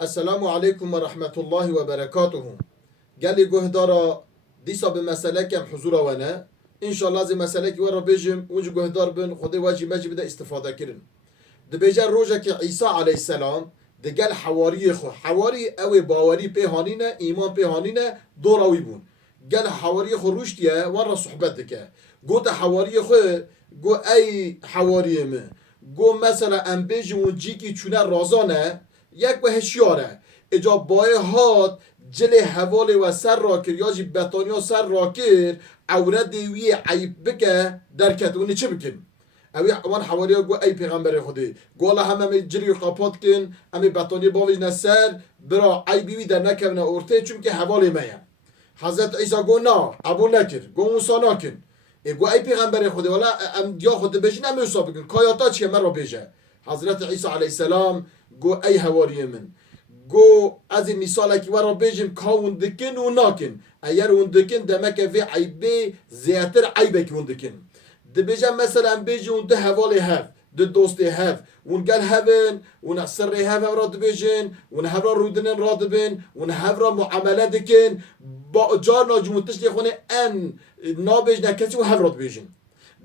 السلام عليكم ورحمة الله وبركاته. قال لي جهدارا ديسا بمسألة كم حضور وانا إن شاء الله زي مسألة كي ورا بيجم وجه جهدار بن خدي واجي ماجي بدا استفادة كرن. دبيجا روجا كي عيسى عليه السلام دقال حواري خو حواري أوي باوري بهانينا إيمان بهانينا دوراوي بون. قال حواري خو روشتيا ورا صحبتك قوت حواري خو قو أي حواري ما قو مثلا أم بيجي ونجيكي تشونا رازانه یک به هشیاره اجا بای هات جل حواله و سر را کر یا جی بطانیا سر را کر عوره دیوی عیب بکه در کتونی چه بکن اوی اوان حوالی گو ای پیغمبر خودی گولا همه جلی قاپات کن امی بطانی باویج نسر برا عیبیوی در نکونه ارته چون که حوالی میم حضرت عیسی گو نا ابو نکر گو موسا نکن گو ای پیغمبر خودی ولا ام دیا خود بجی نمیوسا بکن کایاتا چیه من را بیجه حضرت عیسی علیه السلام گو ای هواری من گو از این مثال که ورا بیجم کاون دکن و ناکن اگر اون دکن دمک وی عیبه زیادتر عیبه که اون دکن ده بیجم مثلا بیجم اون ده هوالی هف ده دوستی هف اون گل هفن اون سر هف را دبیجن اون هف را رودنن را دبن اون هف را معامله دکن با جار ناجمونتش لیخونه ان نابیج نکسی و هف را دبیجن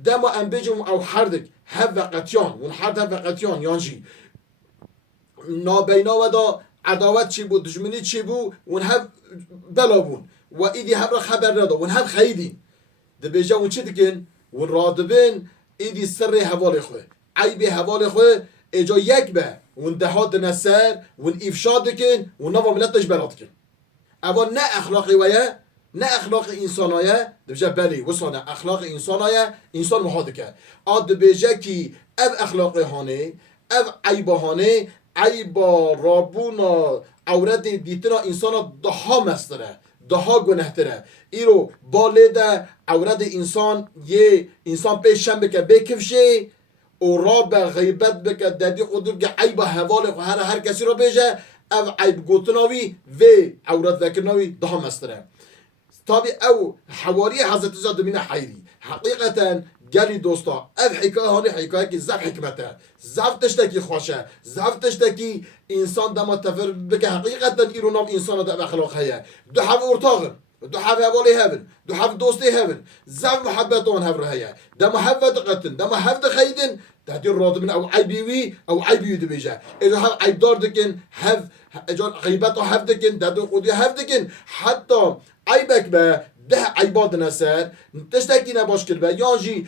دما ام بیجم او حردک هف وقتیان اون حرد هف وقتیان یانجی نابینا و دا عداوت چی بود دشمنی چی بود اون هم بلا بون و ایدی هم را خبر ندا اون هم خیدین ده بیجا اون چی دکن اون رادبین ایدی سر حوال خواه عیب حوال خواه اجا یک به اون دهات نسر اون افشا دکن اون نوا ملتش بلاد کن اما نه اخلاقی ویه نه اخلاق انسانایه ده بیجا بلی وصانه اخلاق انسانایه انسان محادکه آد بیجا کی او اخلاقی هانه او عیبهانه عیبا رابونا عورت دیتنا انسان دها مستره دها گنهتره ایرو بالیده عورت انسان یه انسان پیشم بکه بکفشه و راب غیبت بکه دادی قدر که عیبا حوال هر کسی را بیجه او عیب گوتناوی و عورت ذکرناوی دها مستره طبعا او حواری حضرت زاد من حیری حقیقتا گلی دوستا اف حکایه هانی حکایه که زف حکمته زف تشتکی خوشه زف تشتکی انسان دما تفر بکه حقیقتا ایرو نام انسان دا اخلاق هیا دو حف ارتاغن دو حف حوالی هبن دو حف دوستی هبن زف محبتون هبر هیا دا محبت قتن دا محبت خیدن دا دیر راد من او عیبیوی او عیبیوی دو بیجه ایدو حف عیب دار دکن حف اجان غیبت حف دکن دا دو قودی حف دکن حتی عیبک به ده عیباد نسر تشتکی نباش کرد یانجی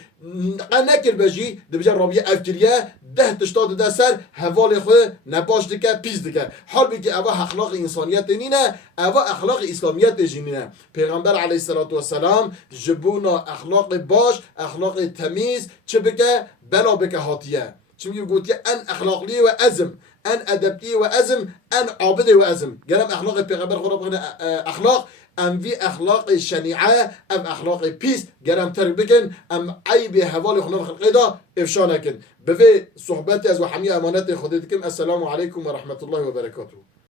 نکر بجی دبیجا رابیه افکریه ده تشتاد ده سر حوال خو نباش دکه پیز دکه حال بی که اوه اخلاق انسانیت نینه اوه اخلاق اسلامیت جنینه پیغمبر علیه السلام جبونا اخلاق باش اخلاق تمیز چه بکه بلا بکه هاتیه چون میگه گوتیه ان اخلاقلی و ازم ان ادبی و ازم ان عابد و ازم گرم اخلاق پیغمبر خدا بخونه اخلاق ام وی اخلاق شنیعه ام اخلاق پیس گرم تر بکن ام عیب حوال خنا خلقی دا افشا نکن به صحبتی از و حمی امانت خودت کم. السلام علیکم و رحمت الله و برکاته.